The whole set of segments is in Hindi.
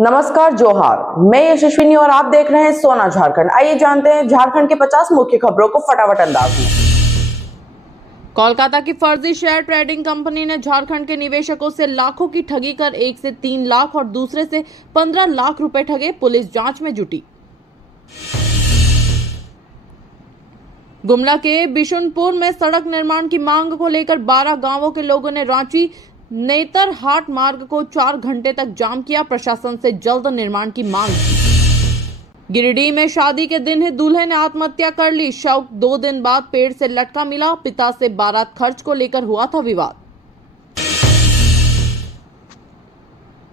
नमस्कार, जोहार। मैं यशस्विनी और आप देख रहे हैं सोना झारखंड। आइए जानते हैं झारखंड के 50 मुख्य खबरों को फटाफट अंदाज में। कोलकाता की फर्जी शेयर ट्रेडिंग कंपनी ने झारखंड के निवेशकों से लाखों की ठगी कर एक से 3 लाख और दूसरे से 15 लाख रुपए ठगे। पुलिस जांच में जुटी। गुमला के बिशुनपुर में सड़क निर्माण की मांग को लेकर 12 गांवों के लोगों ने रांची नेतरहाट मार्ग को 4 घंटे तक जाम किया। प्रशासन से जल्द निर्माण की मांग की। गिरिडीह में शादी के दिन ही दूल्हे ने आत्महत्या कर ली। शव 2 दिन बाद पेड़ से लटका मिला। पिता से बारात खर्च को लेकर हुआ था विवाद।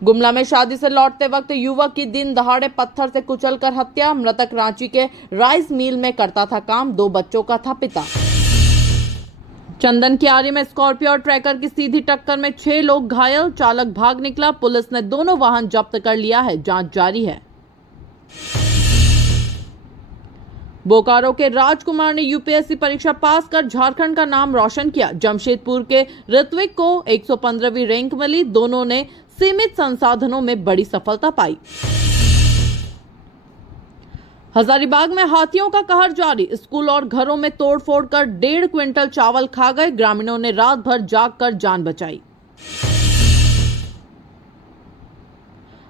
गुमला में शादी से लौटते वक्त युवक की दिन दहाड़े पत्थर से कुचलकर हत्या। मृतक रांची के राइस मिल में करता था काम। 2 बच्चों का था पिता। चंदन कियारी में स्कॉर्पियो और ट्रैकर की सीधी टक्कर में 6 लोग घायल। चालक भाग निकला। पुलिस ने दोनों वाहन जब्त कर लिया है। जांच जारी है। बोकारो के राजकुमार ने यूपीएससी परीक्षा पास कर झारखंड का नाम रोशन किया। जमशेदपुर के ऋत्विक को 115वीं रैंक मिली। दोनों ने सीमित संसाधनों में बड़ी सफलता पाई। हजारीबाग में हाथियों का कहर जारी। स्कूल और घरों में तोड़फोड़ कर 1.5 क्विंटल चावल खा गए। ग्रामीणों ने रात भर जागकर जान बचाई।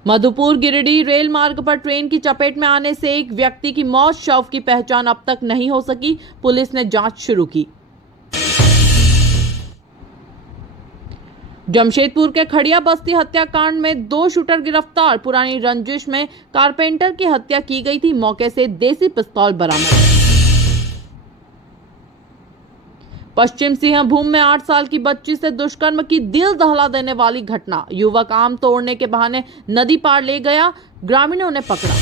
मधुपुर गिरिडीह रेल मार्ग पर ट्रेन की चपेट में आने से एक व्यक्ति की मौत। शव की पहचान अब तक नहीं हो सकी। पुलिस ने जांच शुरू की। जमशेदपुर के खड़िया बस्ती हत्याकांड में 2 शूटर गिरफ्तार। पुरानी रंजिश में कारपेंटर की हत्या की गई थी। मौके से देसी पिस्तौल बरामद। पश्चिम सिंहभूम में 8 साल की बच्ची से दुष्कर्म की दिल दहला देने वाली घटना। युवक आम तोड़ने के बहाने नदी पार ले गया। ग्रामीणों ने पकड़ा।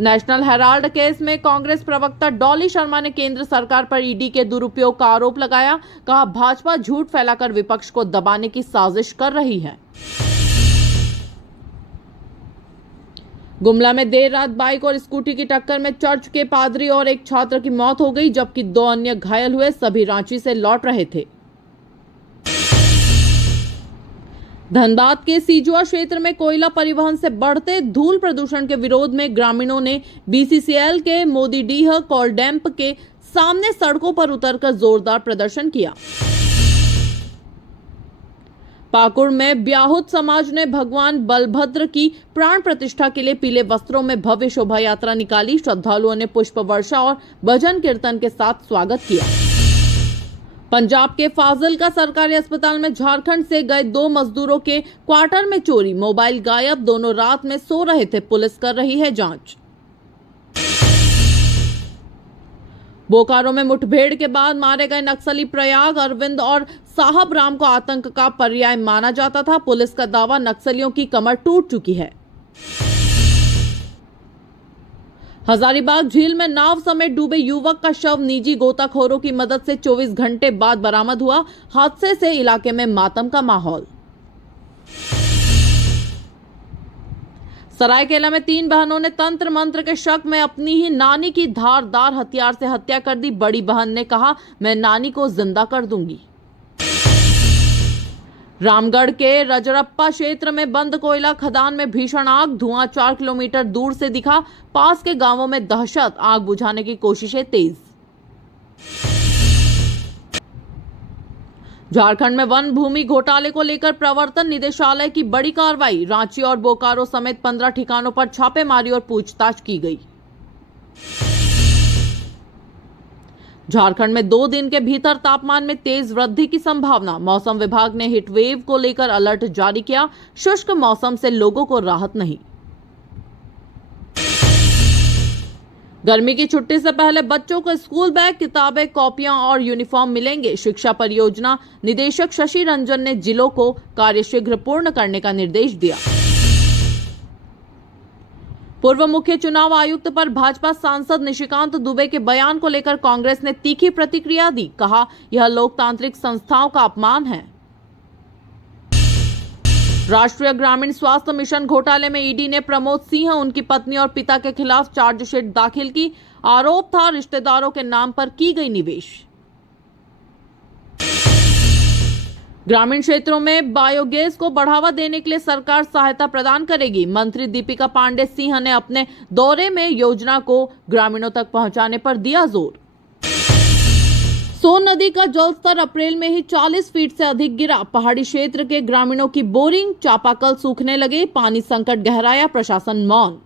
नेशनल हेराल्ड केस में कांग्रेस प्रवक्ता डॉली शर्मा ने केंद्र सरकार पर ईडी के दुरुपयोग का आरोप लगाया। कहा, भाजपा झूठ फैलाकर विपक्ष को दबाने की साजिश कर रही है। गुमला में देर रात बाइक और स्कूटी की टक्कर में चर्च के पादरी और एक छात्र की मौत हो गई, जबकि 2 अन्य घायल हुए। सभी रांची से लौट रहे थे। धनबाद के सीजुआ क्षेत्र में कोयला परिवहन से बढ़ते धूल प्रदूषण के विरोध में ग्रामीणों ने बीसीसीएल के मोदीडीह कॉल डैम्प के सामने सड़कों पर उतरकर जोरदार प्रदर्शन किया। पाकुड़ में ब्याहुत समाज ने भगवान बलभद्र की प्राण प्रतिष्ठा के लिए पीले वस्त्रों में भव्य शोभा यात्रा निकाली। श्रद्धालुओं ने पुष्प वर्षा और भजन कीर्तन के साथ स्वागत किया। पंजाब के फाजिल्का सरकारी अस्पताल में झारखंड से गए 2 मजदूरों के क्वार्टर में चोरी। मोबाइल गायब। दोनों रात में सो रहे थे। पुलिस कर रही है जांच। बोकारो में मुठभेड़ के बाद मारे गए नक्सली प्रयाग अरविंद और साहब राम को आतंक का पर्याय माना जाता था। पुलिस का दावा, नक्सलियों की कमर टूट चुकी है। हजारीबाग झील में नाव समेत डूबे युवक का शव निजी गोताखोरों की मदद से 24 घंटे बाद बरामद हुआ। हादसे से इलाके में मातम का माहौल। सरायकेला में 3 बहनों ने तंत्र मंत्र के शक में अपनी ही नानी की धारदार हथियार से हत्या कर दी। बड़ी बहन ने कहा, मैं नानी को जिंदा कर दूंगी। रामगढ़ के रजरप्पा क्षेत्र में बंद कोयला खदान में भीषण आग। धुआं 4 किलोमीटर दूर से दिखा। पास के गांवों में दहशत। आग बुझाने की कोशिशें तेज। झारखंड में वन भूमि घोटाले को लेकर प्रवर्तन निदेशालय की बड़ी कार्रवाई। रांची और बोकारो समेत 15 ठिकानों पर छापेमारी और पूछताछ की गई। झारखंड में 2 दिन के भीतर तापमान में तेज वृद्धि की संभावना। मौसम विभाग ने हीट वेव को लेकर अलर्ट जारी किया। शुष्क मौसम से लोगों को राहत नहीं। गर्मी की छुट्टी से पहले बच्चों को स्कूल बैग, किताबें, कॉपियां और यूनिफॉर्म मिलेंगे। शिक्षा परियोजना निदेशक शशि रंजन ने जिलों को कार्य शीघ्र पूर्ण करने का निर्देश दिया। पूर्व मुख्य चुनाव आयुक्त पर भाजपा सांसद निशिकांत दुबे के बयान को लेकर कांग्रेस ने तीखी प्रतिक्रिया दी। कहा, यह लोकतांत्रिक संस्थाओं का अपमान है। राष्ट्रीय ग्रामीण स्वास्थ्य मिशन घोटाले में ईडी ने प्रमोद सिंह, उनकी पत्नी और पिता के खिलाफ चार्जशीट दाखिल की। आरोप था रिश्तेदारों के नाम पर की गई निवेश। ग्रामीण क्षेत्रों में बायोगैस को बढ़ावा देने के लिए सरकार सहायता प्रदान करेगी। मंत्री दीपिका पांडे सिंह ने अपने दौरे में योजना को ग्रामीणों तक पहुंचाने पर दिया जोर। सोन नदी का जलस्तर अप्रैल में ही 40 फीट से अधिक गिरा। पहाड़ी क्षेत्र के ग्रामीणों की बोरिंग चापाकल सूखने लगे। पानी संकट गहराया, प्रशासन मौन।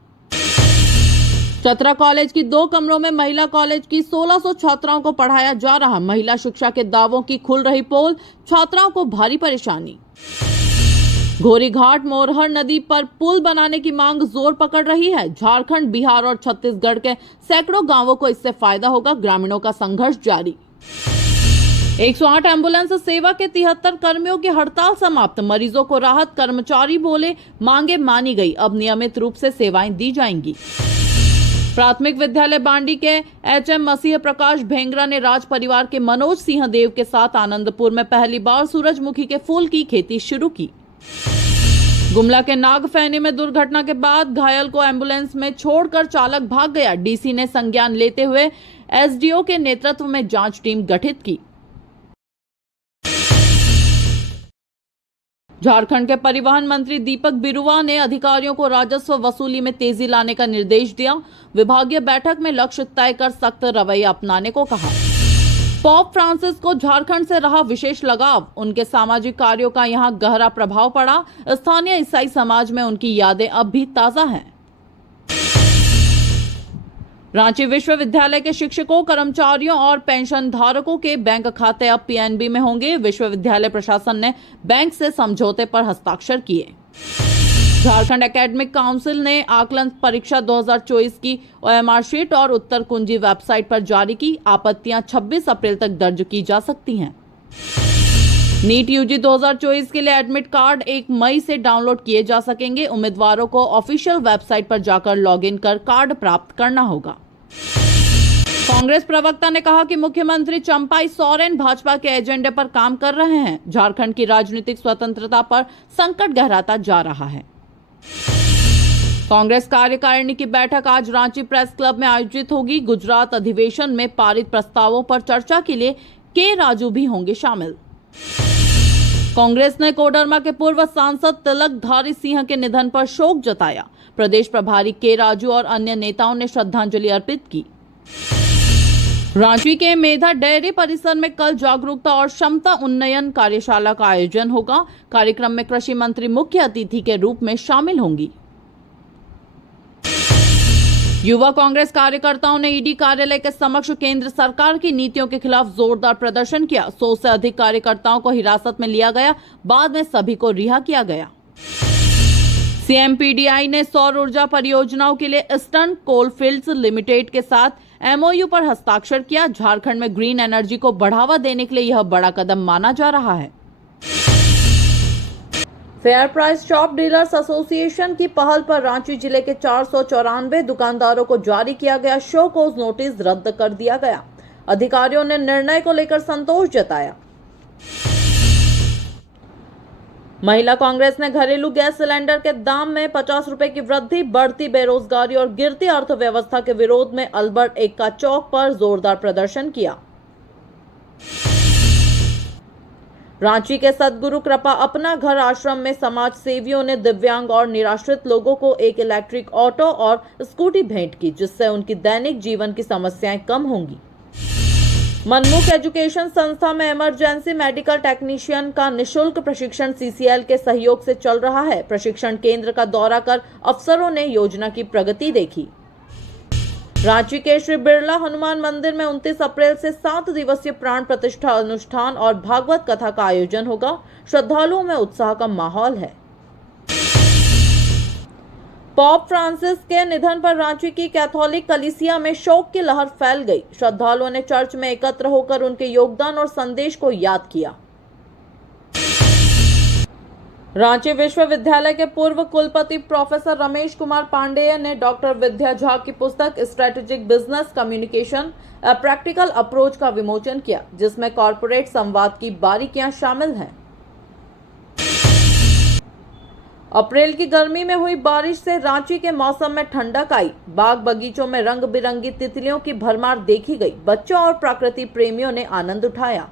चतरा कॉलेज की 2 कमरों में महिला कॉलेज की 1600 छात्राओं को पढ़ाया जा रहा। महिला शिक्षा के दावों की खुल रही पोल, छात्राओं को भारी परेशानी। घोरीघाट मोरहर नदी पर पुल बनाने की मांग जोर पकड़ रही है। झारखंड, बिहार और छत्तीसगढ़ के सैकड़ों गांवों को इससे फायदा होगा। ग्रामीणों का संघर्ष जारी। 108 एम्बुलेंस सेवा के 73 कर्मियों की हड़ताल समाप्त। मरीजों को राहत, कर्मचारी बोले मांगे मानी गई। अब नियमित रूप से सेवाएं दी जाएंगी। प्राथमिक विद्यालय बांडी के एचएम मसीह प्रकाश भेंगरा ने राज परिवार के मनोज सिंह देव के साथ आनंदपुर में पहली बार सूरजमुखी के फूल की खेती शुरू की। गुमला के नागफैनी में दुर्घटना के बाद घायल को एम्बुलेंस में छोड़कर चालक भाग गया। डीसी ने संज्ञान लेते हुए एसडीओ के नेतृत्व में जांच टीम गठित की। झारखंड के परिवहन मंत्री दीपक बिरुवा ने अधिकारियों को राजस्व वसूली में तेजी लाने का निर्देश दिया। विभागीय बैठक में लक्ष्य तय कर सख्त रवैया अपनाने को कहा। पोप फ्रांसिस को झारखंड से रहा विशेष लगाव। उनके सामाजिक कार्यों का यहां गहरा प्रभाव पड़ा। स्थानीय ईसाई समाज में उनकी यादें अब भी ताजा हैं। रांची विश्वविद्यालय के शिक्षकों, कर्मचारियों और पेंशन धारकों के बैंक खाते अब पीएनबी में होंगे। विश्वविद्यालय प्रशासन ने बैंक से समझौते पर हस्ताक्षर किए। झारखंड एकेडमिक काउंसिल ने आकलन परीक्षा 2024 की ओएमआर शीट और उत्तर कुंजी वेबसाइट पर जारी की। आपत्तियां 26 अप्रैल तक दर्ज की जा सकती हैं। नीट यूजी 2024 के लिए एडमिट कार्ड 1 मई से डाउनलोड किए जा सकेंगे। उम्मीदवारों को ऑफिशियल वेबसाइट पर जाकर लॉगिन कर कार्ड प्राप्त करना होगा। कांग्रेस प्रवक्ता ने कहा कि मुख्यमंत्री चंपाई सोरेन भाजपा के एजेंडे पर काम कर रहे हैं। झारखंड की राजनीतिक स्वतंत्रता पर संकट गहराता जा रहा है। कांग्रेस कार्यकारिणी की बैठक आज रांची प्रेस क्लब में आयोजित होगी। गुजरात अधिवेशन में पारित प्रस्तावों पर चर्चा के लिए के राजू भी होंगे शामिल। कांग्रेस ने कोडरमा के पूर्व सांसद तिलकधारी सिंह के निधन पर शोक जताया। प्रदेश प्रभारी के राजू और अन्य नेताओं ने श्रद्धांजलि अर्पित की। रांची के मेधा डेयरी परिसर में कल जागरूकता और क्षमता उन्नयन कार्यशाला का आयोजन होगा। कार्यक्रम में कृषि मंत्री मुख्य अतिथि के रूप में शामिल होंगी। युवा कांग्रेस कार्यकर्ताओं ने ईडी कार्यालय के समक्ष केंद्र सरकार की नीतियों के खिलाफ जोरदार प्रदर्शन किया। 100 से अधिक कार्यकर्ताओं को हिरासत में लिया गया। बाद में सभी को रिहा किया गया। सीएमपीडीआई ने सौर ऊर्जा परियोजनाओं के लिए ईस्टर्न कोलफील्ड्स लिमिटेड के साथ एमओयू पर हस्ताक्षर किया। झारखंड में ग्रीन एनर्जी को बढ़ावा देने के लिए यह बड़ा कदम माना जा रहा है। Fair price shop dealers association की पहल पर रांची जिले के 494 दुकानदारों को जारी किया गया शो कॉज नोटिस रद्द कर दिया गया। अधिकारियों ने निर्णय को लेकर संतोष जताया। महिला कांग्रेस ने घरेलू गैस सिलेंडर के दाम में 50 रुपए की वृद्धि, बढ़ती बेरोजगारी और गिरती अर्थव्यवस्था के विरोध में अल्बर्ट एक्का चौक पर जोरदार प्रदर्शन किया। रांची के सद्गुरु कृपा अपना घर आश्रम में समाज सेवियों ने दिव्यांग और निराश्रित लोगों को एक इलेक्ट्रिक ऑटो और स्कूटी भेंट की, जिससे उनकी दैनिक जीवन की समस्याएं कम होंगी। मनमुख एजुकेशन संस्था में इमरजेंसी मेडिकल टेक्नीशियन का निशुल्क प्रशिक्षण सीसीएल के सहयोग से चल रहा है। प्रशिक्षण केंद्र का दौरा कर अफसरों ने योजना की प्रगति देखी। रांची के श्री बिरला हनुमान मंदिर में 29 अप्रैल से 7 दिवसीय प्राण प्रतिष्ठा अनुष्ठान और भागवत कथा का आयोजन होगा। श्रद्धालुओं में उत्साह का माहौल है। पोप फ्रांसिस के निधन पर रांची की कैथोलिक कलीसिया में शोक की लहर फैल गई। श्रद्धालुओं ने चर्च में एकत्र होकर उनके योगदान और संदेश को याद किया। रांची विश्वविद्यालय के पूर्व कुलपति प्रोफेसर रमेश कुमार पांडेय ने डॉक्टर विद्या झा की पुस्तक strategic business communication a practical approach का विमोचन किया, जिसमें कॉर्पोरेट संवाद की बारीकियां शामिल हैं। अप्रैल की गर्मी में हुई बारिश से रांची के मौसम में ठंडक आई। बाग बगीचों में रंग बिरंगी तितलियों की भरमार देखी गई। बच्चों और प्रकृति प्रेमियों ने आनंद उठाया।